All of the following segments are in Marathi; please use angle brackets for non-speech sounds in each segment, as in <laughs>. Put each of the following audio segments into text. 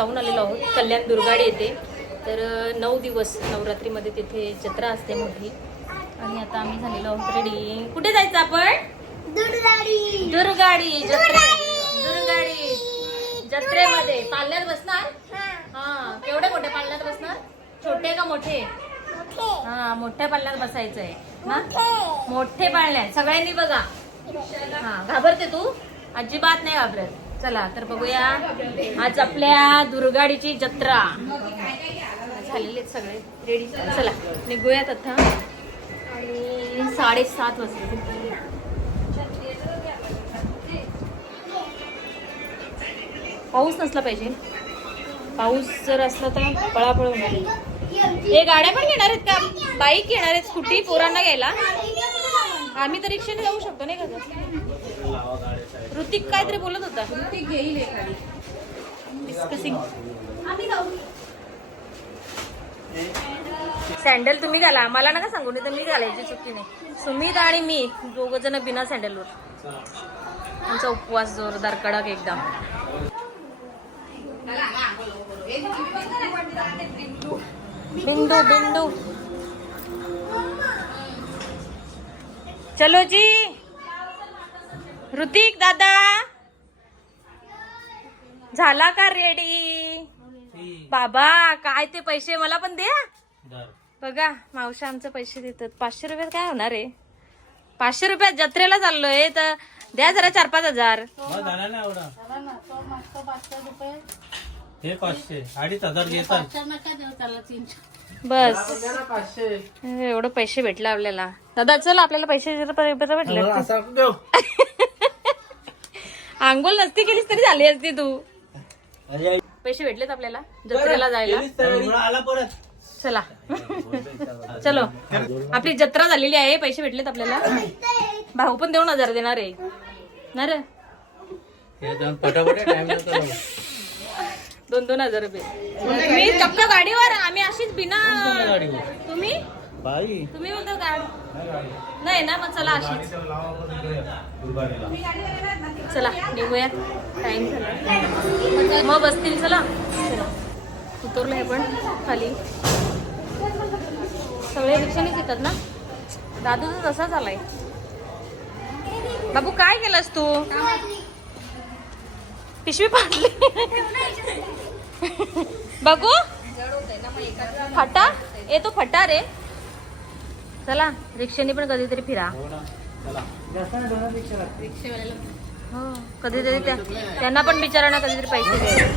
जाऊन आलेलो आहोत. कल्याण दुर्गाडी येते तर नऊ दिवस नवरात्रीमध्ये तिथे जत्रा असते मोठी. आणि आता आम्ही झालेलो आहोत रेडी कुठे जायचं आपण? दुर्गाडी. दुर्गाडी जत्रे. दुर्गाडी. जत्रेमध्ये. पाळण्यात बसणार? हा. केवढे मोठे पाळण्यात बसणार? छोटे का मोठे? हा मोठ्या पाळण्यात बसायचंय. ना मोठे पाळण्यात. सगळ्यांनी बघा. हा घाबरते तू? अजिबात नाही घाबरत. चला तर बघूया. आज आपल्या दुर्गाडीची जत्रा. झालेले आहेत सगळे. रेडी चला निघूयात आता. आणि साडेसात वाजता पाऊस नसला पाहिजे. पाऊस जर असला तर पळापळ होणार हे गाड्या पण घेणार आहेत का? बाईक घेणार आहेत. स्कूटी पोरांना घ्यायला. आम्ही तर रिक्षाने जाऊ शकतो नाही का ऋतिक काहीतरी बोलत होता. ऋतिक घेईल डिस्कसिंग सँडल तुम्ही घाला. मला नका सांगू नाही तर मी घालायची चुकी नाही. सुमित आणि मी दोघ जण बिना सँडलवर आमचा उपवास जोरदार कडक एकदम. बिंदू बिंदू. चलो जी ऋतिक दादा. झाला का रेडी बाबा काय ते पैसे मला पण द्या. बघा मावशी आमचे पैसे देतात. पाचशे रुपयात काय होणार आहे? पाचशे रुपयात जत्रेला चाललोय तर द्या जरा चार पाच हजार हे बस. एवढं पैसे भेटले आपल्याला. दादा चल आपल्याला पैसे बरं भेटले. असं देऊ. <laughs> आंघोळ नसती केलीस तरी झाली असती तू. पैसे भेटलेत आपल्याला जत्रेला जायला. आला परत. चला. <laughs> चलो. आपली जत्रा झालेली आहे पैसे भेटलेत आपल्याला. भाऊ पण देऊन हजार देणार आहे. ना रे? दोन दोन हजार रुपये. मी चक्क गाडीवर आम्ही अशीच बिना तुम्ही? बाई. तुम्ही म्हणतो गाडी नाही ना मग चला अशीच. चला निघूया. टाइम झाला. मग बसतील चला. चला. उतरलो हे पण खाली. सगळे रिक्षानेच येतात ना? दादू तर तसाच आलाय बाबू काय केलंस तू? पिशवी फाटली बघू फटा? ए तो फटा रे. चला रिक्षाने पण कधीतरी फिरा. हो कधीतरी त्या त्यांना पण बिचारांना कधीतरी पैसे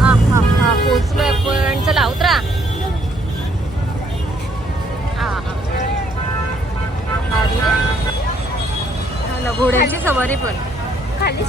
हा हा हा पोचलोय पण चला उतरा. हा हा. हा घोड्यांची सवारी पण. खालीच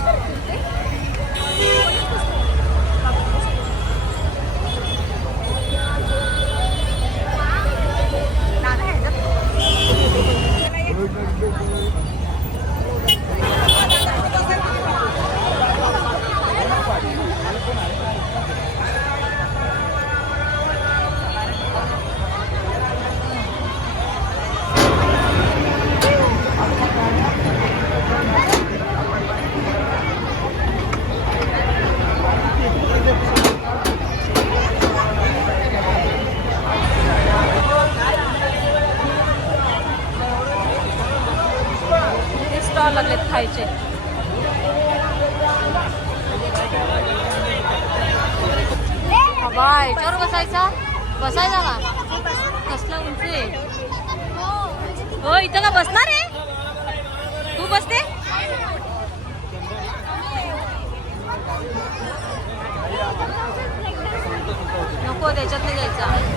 खायचे. बाय याच्यावर बसायचा? बसायचा का? कसला उंच? आहे हो इथं का बसणार आहे? तू बसते? नको त्याच्यात नाही जायचा.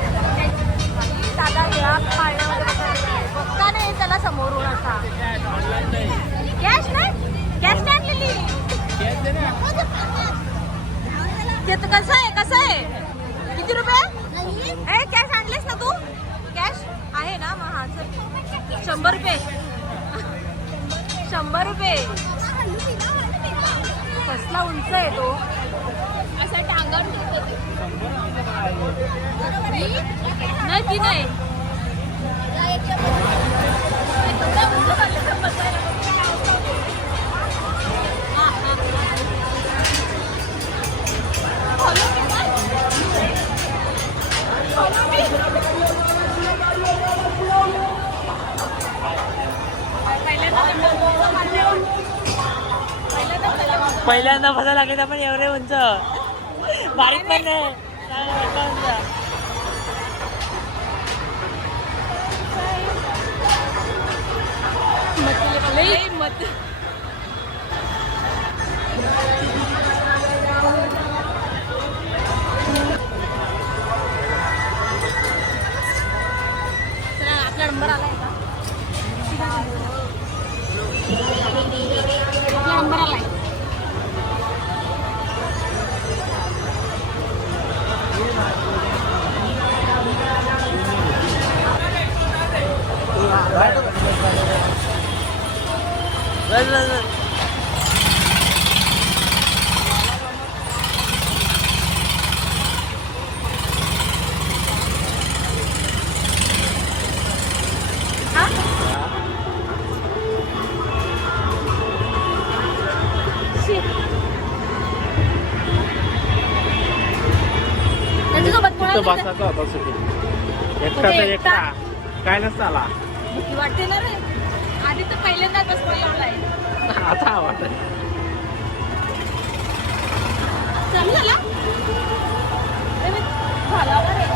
कसं आहे कसं आहे? किती रुपये? ए कॅश आणलेस ना तू? कॅश आहे ना मग हा चल. शंभर रुपये. शंभर रुपये. कसला उंच आहे तो. असं टांगण नाही ती नाही. पहिल्यांदा फसा लागेल आपण एवढे उंच. बारीक पण नाही. मत. नंबर आलाय का आपला नंबर आलाय कोणाला बसायचं होता सुटी एकटा तर एकटा? काय नसतं आला भीती वाटते ना रे. आधी तर पहिल्यांदाच बसलो लावलाय आता आवाज चालू झाला अरे मी झाला का रे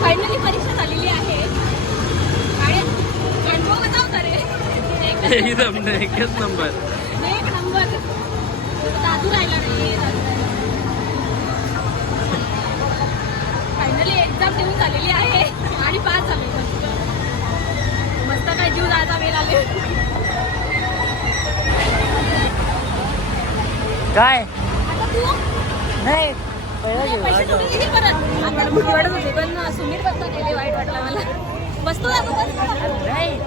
फायनली परीक्षा झालेली आहे. आणि होता रे. <laughs> एकच नंबर. काय? नाही. पैसे परत? आता भीती वाटत होती पण गेले वाईट वाटलं मला. नाही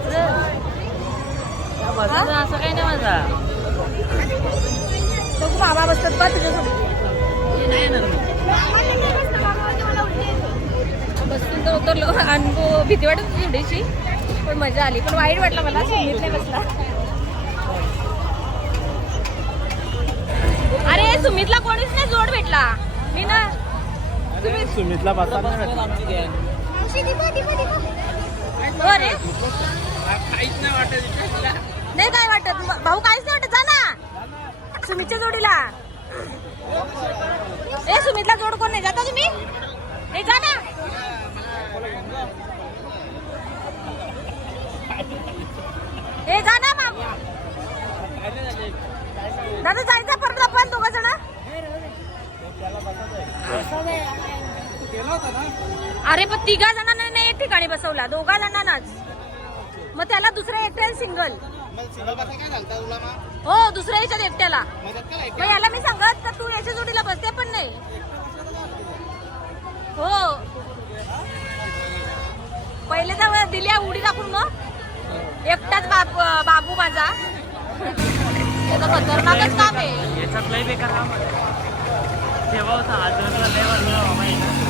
असं काही नाही माझा बघू बाबा बसतात तुझ्यासोबत. बसून तर उतरलो. अनुभव भीती वाटत होती थोडीशी पण मजा आली. पण वाईट वाटलं मला. सुमित नाही बसला. अरे सुमितला कोणीच नाही जोड भेटला. मी ना सुमितला हो नाही काय वाटत? भाऊ काहीच नाही वाटत. जा ना. सुमितच्या जोडीला. ए सुमितला जोड कोण नाही? जाता तुम्ही? ए जा ना. ए जा ना मग दादा जायचं परत आपण दोघ जण अरे पण तिघा जणांना नाही एक ठिकाणी बसवला दोघा जणांनाच. मग त्याला दुसऱ्या एकट्याला सिंगल हो दुसऱ्या याच्यात एकट्याला. मग याला मी सांगत तर तू याच्या जोडीला बसते पण नाही. हो. पहिले तर दिल्या उडी टाकून मग. एकटाच बाप बाबू माझा. तर खतरनाकच काम आहे. याच्यात लय बेकार काम आहे. होता आजूबाजूला लय वाजला बाबा इथं.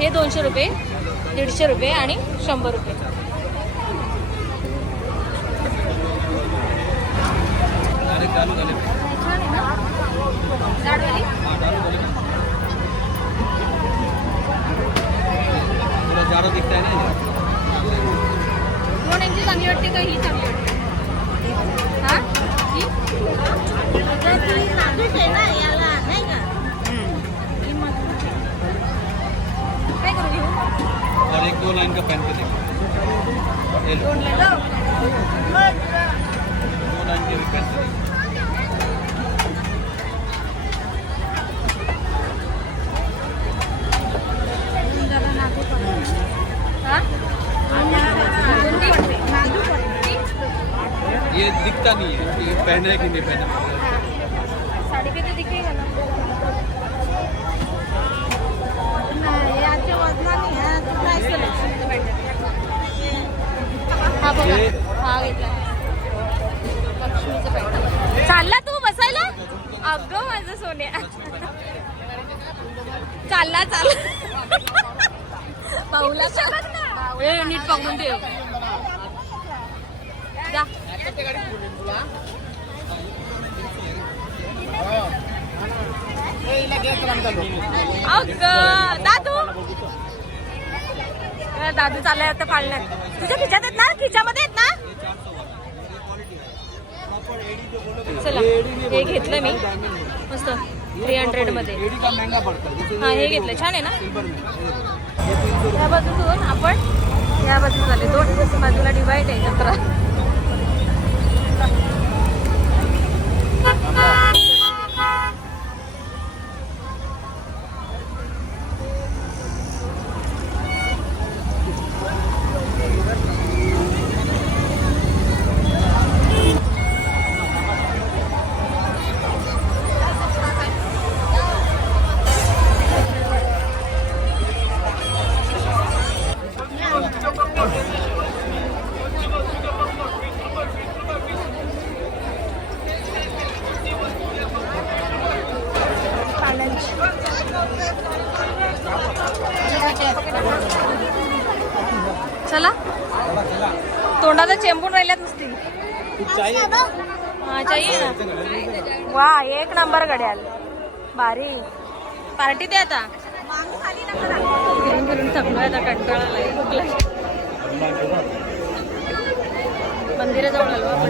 हे दोनशे रुपये दीडशे रुपये आणि शंभर रुपये छान आहे ना? जाडवाली? जाडो दिखता है ना दोन यांची चांगली वाटते का ही चांगली वाटते हा ही? ही मजबूत आहे. काय करू घेऊ और एक दो लाइन का पेन पे. दो लाइन के भी. ये दिखता नहीं है ये पहना है कि नहीं पहना साड़ी पे तो दिखेगा ना बघा हा घेतला लक्ष्मीचं पेंडा चालला तू बसायला? अगं माझं सोन्या. चालला चाल पाऊला चाल ए नीट पकडून ठेव. जा. अगं दादू अ, दादू चाललाय आता पाळण्यात तुझ्या खिच्यात आहेत ना? खिच्यामध्ये आहेत ना? चला हे घेतलं मी. मस्त. थ्री हंड्रेडमध्ये. हा हे घेतलं. छान आहे ना? या बाजूतून आपण या बाजूला आले. दोन बाजूला डिवाइड आहे जत्रा तोंडाला चेंबून राहिल्यात नुसती. हा चाहिए ना. वा एक नंबर घड्याल. भारी. पार्टी दे आता. फिरून फिरून आता कंटाळा. मंदिराजवळ आलो आपण.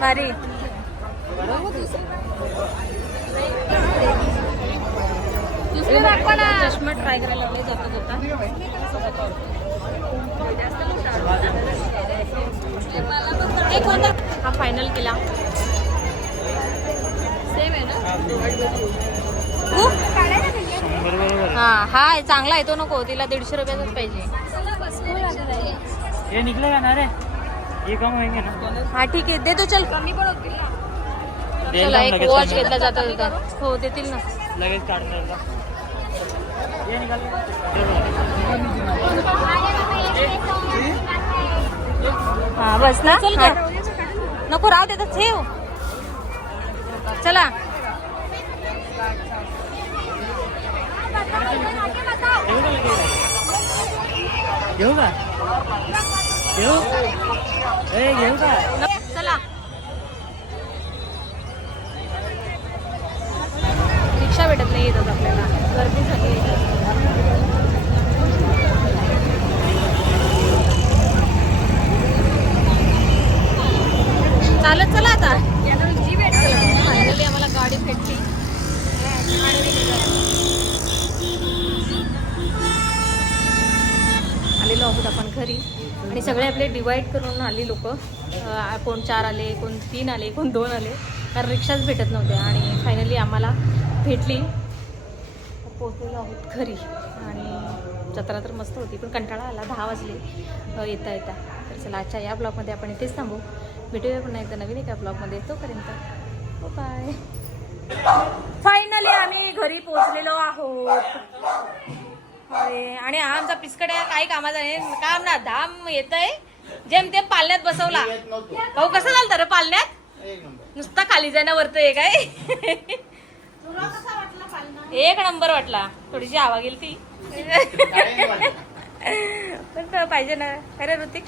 भारी. चष्मा ट्राय करायला लागले जाता जाता. हा फायनल केला. सेम आहे ना? हा? हा आहे, चांगला आहे तो नको तिला दीडशे रुपयाचाच पाहिजे. ये निकलेगा ना रे ये कम होंगे ना। हा ठीक आहे देतो चल। कमी पण होतील देईल चला ना एक वॉच. घेतला जाता जाता हो देतील ना। लगेच काढून राहिला ये निकाल हा बस ना। चल नको राव देतात ठेव चला। घेऊ का घेऊ ए घेऊ का चला रिक्षा भेटत नाही येतात आपल्याला गर्दी झाली चालत चला आता फायनली आम्हाला गाडी भेटली आलेलो आहोत आपण घरी आणि सगळे आपले डिवाईड करून आली लोक. कोण चार आले कोण तीन आले कोण दोन आले. कारण रिक्षाच भेटत नव्हत्या आणि फायनली आम्हाला भेटली. पोचलेलो आहोत घरी. आणि जत्रा तर मस्त होती पण कंटाळा आला. दहा वाजले. येता येता. तर चला आजच्या या ब्लॉगमध्ये आपण इथेच थांबू. भेटूया पुन्हा एकदा नवीन एका ब्लॉगमध्ये तोपर्यंत बाय फायनली आम्ही घरी पोहोचलेलो आहोत. अरे, आणि हा आमचा पिसकड्या काही कामाचा नाही. काम ना धाम येत आहे जेम तेम पालण्यात बसवला. भाऊ कसं झालं रे पालण्यात? नुसता खाली जाणं वरत आहे काय? एक नंबर वाटला. थोडीशी हवा गेली ती पण तो पाहिजे ना. खरं ऋतिक.